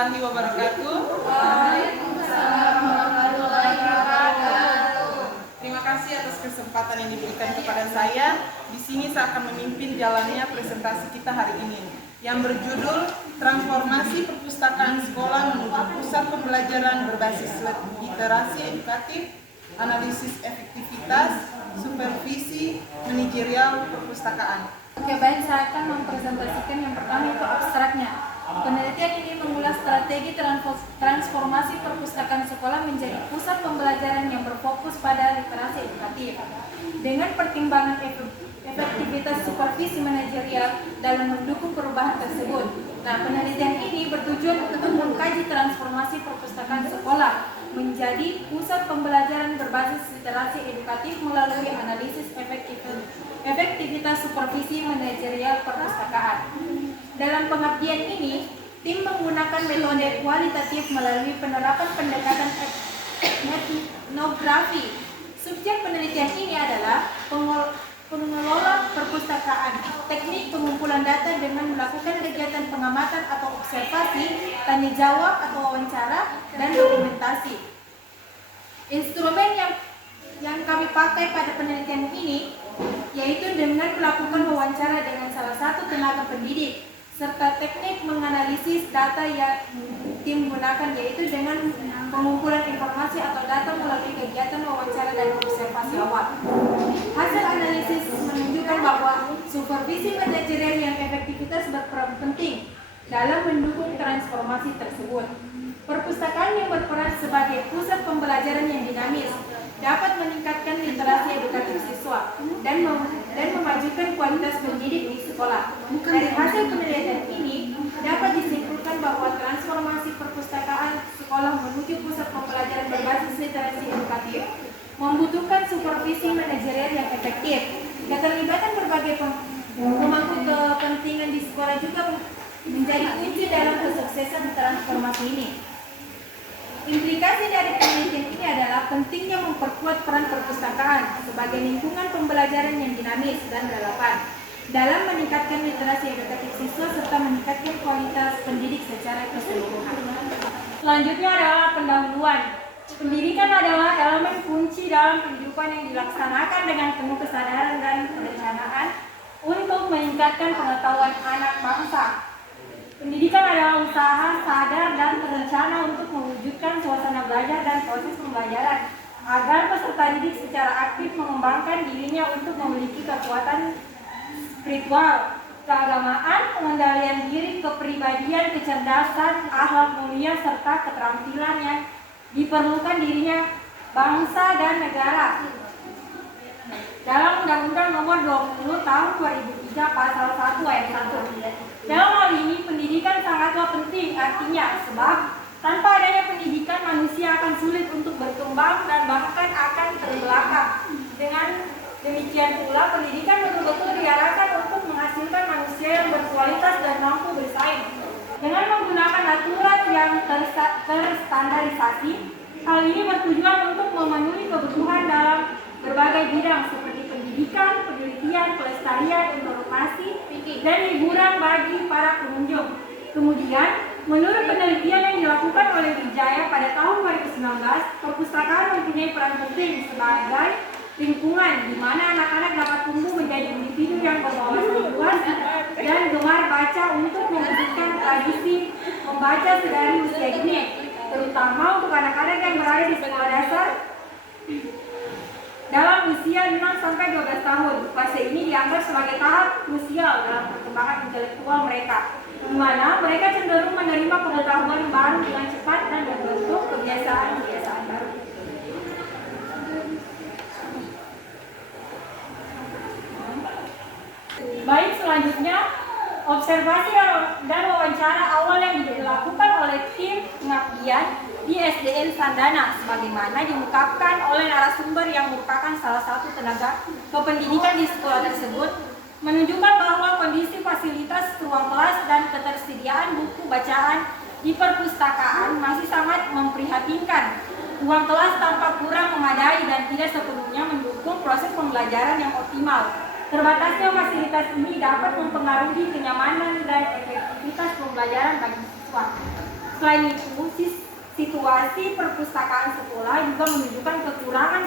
warahmatullahi wabarakatuh. Waalaikumsalam warahmatullahi wabarakatuh. Terima kasih atas kesempatan yang diberikan kepada saya. Di sini saya akan memimpin jalannya presentasi kita hari ini yang berjudul Transformasi Perpustakaan Sekolah Menuju Pusat Pembelajaran Berbasis Literasi Edukatif, Analisis Efektivitas, Supervisi Manajerial Perpustakaan. Oke, baik, saya akan mempresentasikan yang pertama itu abstraknya. Penelitian ini mengulas strategi transformasi perpustakaan sekolah menjadi pusat pembelajaran yang berfokus pada literasi edukatif dengan pertimbangan efektivitas supervisi manajerial dalam mendukung perubahan tersebut. Nah, penelitian ini bertujuan untuk mengkaji transformasi perpustakaan sekolah menjadi pusat pembelajaran berbasis literasi edukatif melalui analisis efektivitas supervisi manajerial perpustakaan. Dalam pengabdian ini, tim menggunakan metode kualitatif melalui penerapan pendekatan etnografi. Subjek penelitian ini adalah pengelola perpustakaan, teknik pengumpulan data dengan melakukan kegiatan pengamatan atau observasi, tanya jawab atau wawancara, dan dokumentasi. Instrumen yang kami pakai pada penelitian ini yaitu dengan melakukan wawancara dengan salah satu tenaga pendidik, serta teknik menganalisis data yang tim gunakan yaitu dengan pengumpulan informasi atau data melalui kegiatan wawancara dan observasi awal. Hasil analisis menunjukkan bahwa supervisi manajerial yang efektivitas berperan penting dalam mendukung transformasi tersebut. Perpustakaan yang berperan sebagai pusat pembelajaran yang dinamis dapat meningkatkan literasi edukatif siswa dan memajukan kualitas pendidik di sekolah. Dari hasil penelitian ini dapat disimpulkan bahwa transformasi perpustakaan sekolah menuju pusat pembelajaran berbasis literasi edukatif membutuhkan supervisi manajerial yang efektif. Keterlibatan berbagai pemangku kepentingan di sekolah juga menjadi kunci dalam kesuksesan transformasi ini. Implikasi dari penelitian ini adalah pentingnya memperkuat peran perpustakaan sebagai lingkungan pembelajaran yang dinamis dan relevan dalam meningkatkan literasi edukatif siswa serta meningkatkan kualitas pendidik secara keseluruhan. Selanjutnya adalah pendahuluan. Pendidikan adalah elemen kunci dalam kehidupan yang dilaksanakan dengan penuh kesadaran dan perencanaan untuk meningkatkan pengetahuan anak bangsa. Pendidikan adalah usaha sadar dan terencana untuk mewujudkan suasana belajar dan proses pembelajaran agar peserta didik secara aktif mengembangkan dirinya untuk memiliki kekuatan spiritual, keagamaan, pengendalian diri, kepribadian, kecerdasan, akhlak mulia, serta keterampilan yang diperlukan dirinya, bangsa, dan negara. Dalam Undang-Undang Nomor 20 Tahun 2003 Pasal 1 Ayat 1. Dalam hal ini, pendidikan sangatlah penting artinya sebab tanpa adanya pendidikan manusia akan sulit untuk berkembang dan bahkan akan terbelakang. Dengan demikian pula, pendidikan betul-betul diarahkan untuk menghasilkan manusia yang berkualitas dan mampu bersaing. Dengan menggunakan aturan yang terstandarisasi, hal ini bertujuan untuk memenuhi kebutuhan dalam berbagai bidang seperti pendidikan, penelitian, pelestarian, informasi, dan hiburan bagi para pengunjung. Kemudian, menurut penelitian yang dilakukan oleh Wijaya pada tahun 2019, perpustakaan mempunyai peran penting sebagai lingkungan di mana anak-anak dapat tumbuh menjadi individu yang berwawasan luas dan gemar baca untuk mewujudkan tradisi membaca sedari usia dini, terutama untuk anak-anak yang berada di sekolah dasar dalam usia 6-12 tahun. Fase ini dianggap sebagai tahap krusial dalam perkembangan intelektual mereka, di mana mereka cenderung menerima pengetahuan baru dengan cepat dan membentuk kebiasaan-kebiasaan baru. Baik, selanjutnya observasi dan wawancara awal yang dilakukan oleh tim pengabdian di SDN Sandana sebagaimana diungkapkan oleh narasumber yang merupakan salah satu tenaga kependidikan di sekolah tersebut menunjukkan bahwa kondisi fasilitas ruang kelas dan ketersediaan buku bacaan di perpustakaan masih sangat memprihatinkan. Ruang kelas tampak kurang memadai dan tidak sepenuhnya mendukung proses pembelajaran yang optimal. Terbatasnya fasilitas ini dapat mempengaruhi kenyamanan dan efektivitas pembelajaran bagi siswa. Selain itu, situasi perpustakaan sekolah juga menunjukkan kekurangan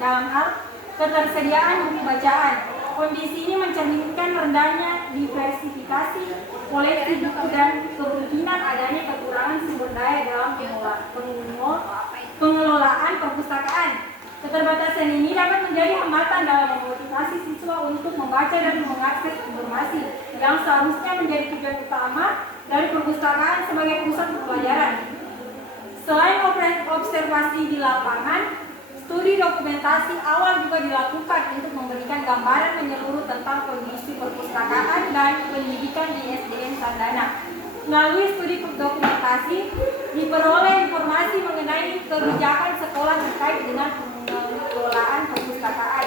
dalam hal ketersediaan buku bacaan. Kondisi ini mencerminkan rendahnya diversifikasi koleksi buku dan kemungkinan adanya kekurangan sumber daya dalam pengelolaan perpustakaan. Keterbatasan ini dapat menjadi hambatan dalam memotivasi siswa untuk membaca dan mengakses informasi yang seharusnya menjadi tujuan utama dari perpustakaan sebagai pusat pembelajaran. Selain observasi di lapangan, studi dokumentasi awal juga dilakukan untuk memberikan gambaran menyeluruh tentang kondisi perpustakaan dan pendidikan di SDN Sandana. Melalui studi dokumentasi, diperoleh informasi mengenai kebijakan sekolah terkait dengan pengelolaan perpustakaan,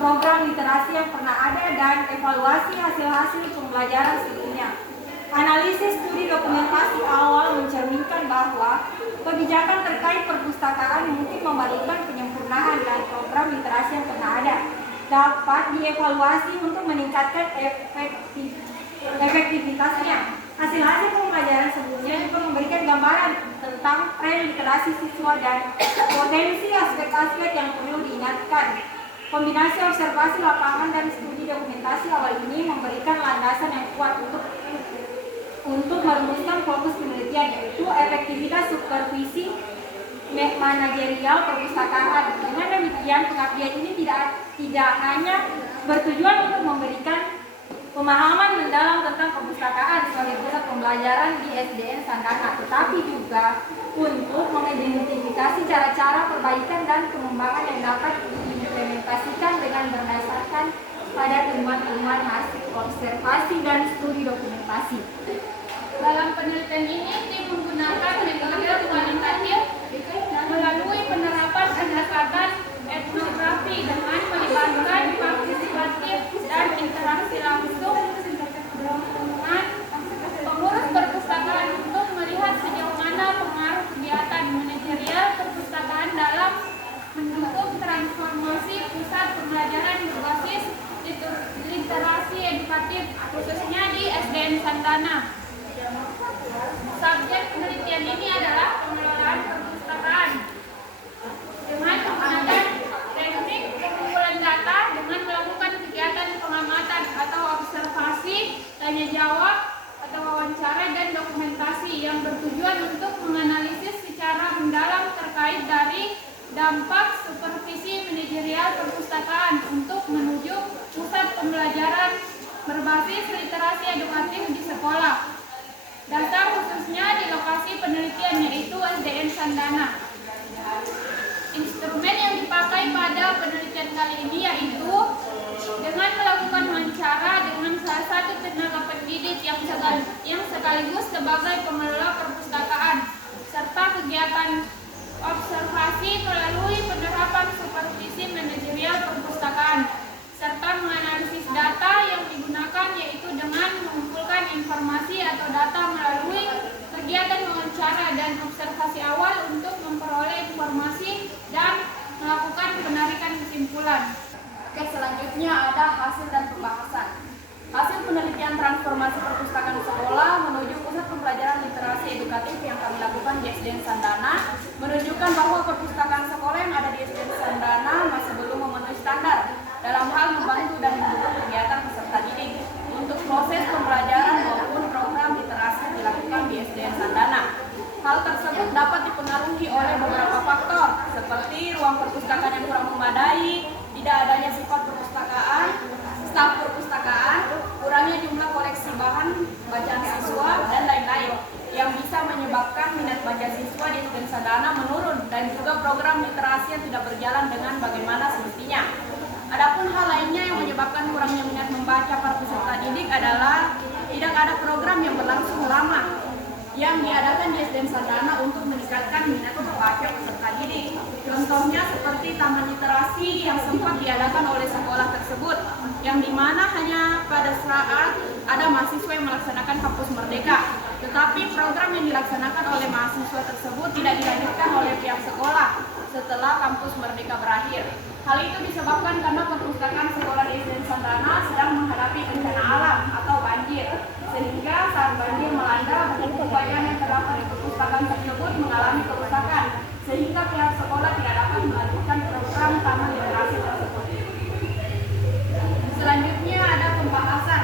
program literasi yang pernah ada, dan evaluasi hasil-hasil pembelajaran sebelumnya. Analisis studi dokumentasi awal mencerminkan bahwa kebijakan terkait perpustakaan mungkin memerlukan penyempurnaan dan program literasi yang pernah ada dapat dievaluasi untuk meningkatkan efektivitasnya. Hasil-hasil pembelajaran sebelumnya juga memberikan gambaran tentang tren literasi siswa dan potensi aspek-aspek yang perlu diingatkan. Kombinasi observasi lapangan dan studi dokumentasi awal ini memberikan landasan yang kuat untuk merumuskan fokus penelitian, yaitu efektivitas supervisi manajerial perpustakaan. Dengan demikian, pengabdian ini tidak hanya bertujuan untuk memberikan pemahaman mendalam tentang perpustakaan sebagai pusat pembelajaran di SDN Sandana, tetapi juga untuk mengidentifikasi cara-cara perbaikan dan pengembangan yang dapat diimplementasikan dengan berdasarkan pada temuan-temuan hasil observasi dan studi dokumentasi. Dalam penelitian ini, tim menggunakan metode kualitatif melalui penerapan pendekatan etnografi dengan melibatkan partisipatif dan interaksi langsung dengan pengurus perpustakaan untuk melihat sejauh mana pengaruh kegiatan manajerial perpustakaan dalam mendukung transformasi pusat pembelajaran berbasis literasi edukatif, khususnya di SDN Sandana. Subjek penelitian ini adalah pengelolaan perpustakaan dengan menggunakan teknik pengumpulan data dengan melakukan kegiatan pengamatan atau observasi, tanya jawab atau wawancara, dan dokumentasi yang bertujuan untuk menganalisis secara mendalam terkait dari dampak supervisi manajerial perpustakaan untuk menuju pusat pembelajaran berbasis literasi edukatif di sekolah. Data khususnya di lokasi penelitian yaitu SDN Sandana. Instrumen yang dipakai pada penelitian kali ini yaitu dengan melakukan wawancara dengan salah satu tenaga pendidik yang sekaligus sebagai pengelola perpustakaan, serta kegiatan observasi melalui penerapan supervisi manajerial perpustakaan, serta menganalisis data yang digunakan yaitu dengan mengumpulkan informasi atau data melalui kegiatan wawancara dan observasi awal untuk memperoleh informasi dan melakukan penarikan kesimpulan. Oke, selanjutnya ada hasil dan pembahasan. Hasil penelitian transformasi perpustakaan sekolah menuju pusat pembelajaran literasi edukatif yang kami lakukan di SDN Sandana menunjukkan bahwa perpustakaan sekolah yang ada di SDN Sandana masih belum memenuhi standar dalam hal membantu dan mendukung kegiatan peserta didik untuk proses pembelajaran maupun program literasi yang dilakukan di SDN Sandana. Hal tersebut dapat dipengaruhi oleh beberapa faktor seperti ruang perpustakaan yang kurang memadai, tidak adanya sifat perpustakaan, staf perpustakaan, kurangnya jumlah koleksi bahan bacaan siswa, dan lain-lain yang bisa menyebabkan minat baca siswa di SDN Sandana menurun dan juga program literasi yang tidak berjalan dengan bagaimana semestinya. Adapun hal lainnya yang menyebabkan kurangnya minat membaca para peserta didik adalah tidak ada program yang berlangsung lama yang diadakan di SDN Sandana untuk meningkatkan minat membaca peserta didik. Contohnya seperti taman literasi yang sempat diadakan oleh sekolah tersebut, yang dimana hanya pada saat ada mahasiswa yang melaksanakan kampus merdeka. Tetapi program yang dilaksanakan oleh mahasiswa tersebut tidak dilanjutkan oleh pihak sekolah setelah kampus merdeka berakhir. Hal itu disebabkan karena perpustakaan sekolah di SDN Sandana sedang menghadapi bencana alam atau banjir, sehingga saat banjir melanda buku bacaan yang terdapat di perpustakaan perpustakaan tersebut mengalami kerusakan, sehingga pihak sekolah tidak dapat melanjutkan program taman literasi tersebut. Selanjutnya ada pembahasan.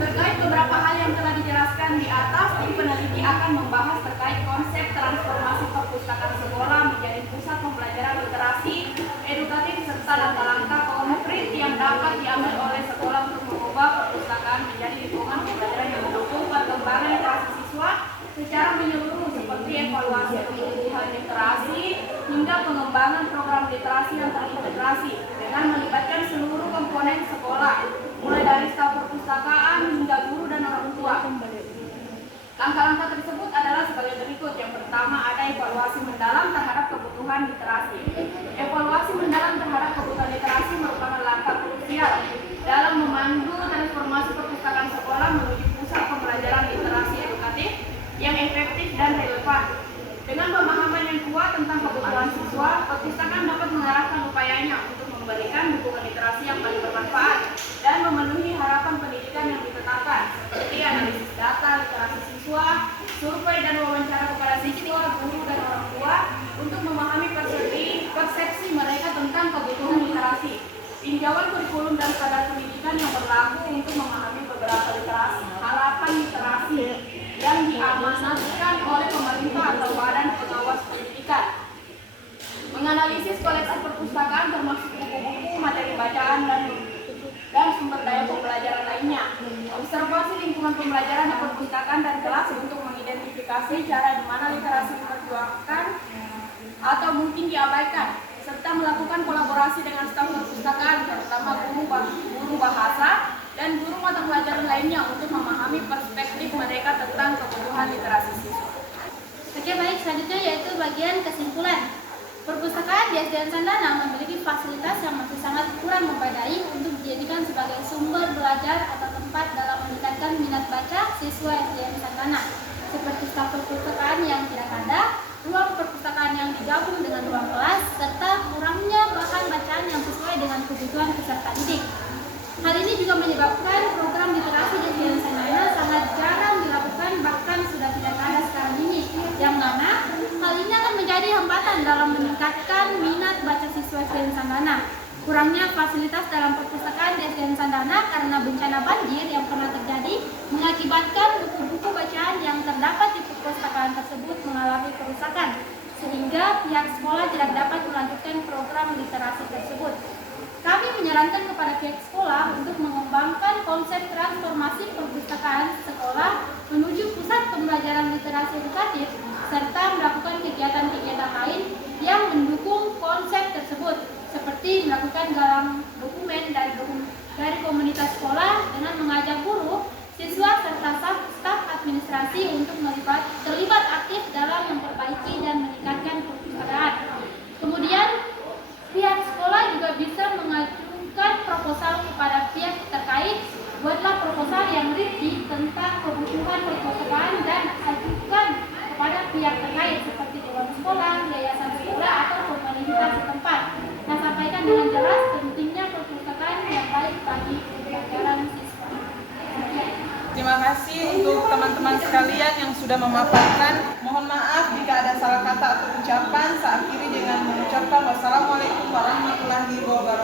Terkait beberapa hal yang telah dijelaskan di atas, tim peneliti akan membahas terkait konsep transformasi perpustakaan sekolah menjadi pusat pembelajaran literasi, edukatif, serta langkah-langkah konkret yang dapat diambil oleh sekolah untuk mengubah perpustakaan menjadi lingkungan pembelajaran yang mendukung perkembangan literasi siswa secara menyeluruh, seperti evaluasi kebutuhan literasi hingga pengembangan program literasi yang terintegrasi dengan melibatkan seluruh komponen sekolah, mulai dari staf perpustakaan hingga guru dan orang tua. Langkah-langkah tersebut adalah sebagai berikut. Yang pertama ada evaluasi mendalam terhadap kebutuhan literasi. Evaluasi mendalam terhadap kebutuhan literasi merupakan langkah krusial dalam memandu transformasi perpustakaan sekolah menuju pusat pembelajaran literasi edukatif yang efektif dan relevan. Dengan pemahaman yang kuat tentang kebutuhan siswa, perpustakaan dapat mengarahkan upayanya untuk memberikan dukungan literasi yang paling bermanfaat dan memenuhi harapan pendidikan yang ditetapkan, seperti analisis data literasi siswa, survei dan wawancara kepada siswa, guru, dan orang tua untuk memahami persepsi mereka tentang kebutuhan literasi. Tinjauan kurikulum dan standar pendidikan yang berlaku untuk memahami beberapa literasi, harapan literasi yang diamanatkan oleh pemerintah atau badan pengawas pendidikan. Menganalisis koleksi perpustakaan termasuk buku-buku, materi bacaan, dan sumber daya pembelajaran lainnya. Observasi lingkungan pembelajaran dan perpustakaan dan kelas untuk mengidentifikasi cara di mana literasi diperjuangkan atau mungkin diabaikan, serta melakukan kolaborasi dengan staf perpustakaan, terutama guru bahasa dan guru mata pelajaran lainnya untuk memahami perspektif mereka tentang kebutuhan literasi siswa. Oke, baik, selanjutnya yaitu bagian kesimpulan. Perpustakaan di SDN Sandana memiliki fasilitas yang masih sangat kurang memadai untuk dijadikan sebagai sumber belajar atau tempat dalam meningkatkan minat baca siswa SDN Sandana, seperti staf perpustakaan yang tidak ada, ruang perpustakaan yang digabung dengan ruang kelas, serta kurangnya bahan bacaan yang sesuai dengan kebutuhan peserta didik. Hal ini juga menyebabkan program literasi di SDN Sandana sangat jarang dilakukan, bahkan sudah tidak ada sekarang ini, yang mana hal ini akan menjadi hambatan dalam meningkatkan minat baca siswa SDN Sandana. Kurangnya fasilitas dalam perpustakaan di SDN Sandana karena bencana banjir yang pernah terjadi mengakibatkan buku-buku bacaan yang terdapat di perpustakaan tersebut mengalami kerusakan, sehingga pihak sekolah tidak dapat melanjutkan program literasi tersebut. Kami menyarankan kepada pihak sekolah untuk mengembangkan konsep transformasi perpustakaan sekolah menuju pusat pembelajaran literasi edukatif, serta melakukan kegiatan-kegiatan lain yang mendukung konsep tersebut, seperti melakukan galang dokumen dari komunitas sekolah dengan mengajak guru, siswa, serta staf administrasi untuk terlibat aktif dalam memperbaiki dan meningkatkan perpustakaan. Kemudian, pihak sekolah juga bisa mengajukan proposal kepada pihak terkait. Buatlah proposal yang rinci tentang kebutuhan perpustakaan dan ajukan kepada pihak terkait seperti dewan sekolah, yayasan sekolah, atau pemerintah setempat. Nah, sampaikan dengan jelas pentingnya perpustakaan yang baik bagi pembelajaran siswa. Terima kasih untuk teman-teman sekalian yang sudah memaparkan. Mohon maaf jika ada salah kata atau ucapan. Saya akhiri dengan mengucapkan wassalamualaikum warahmatullahi wabarakatuh.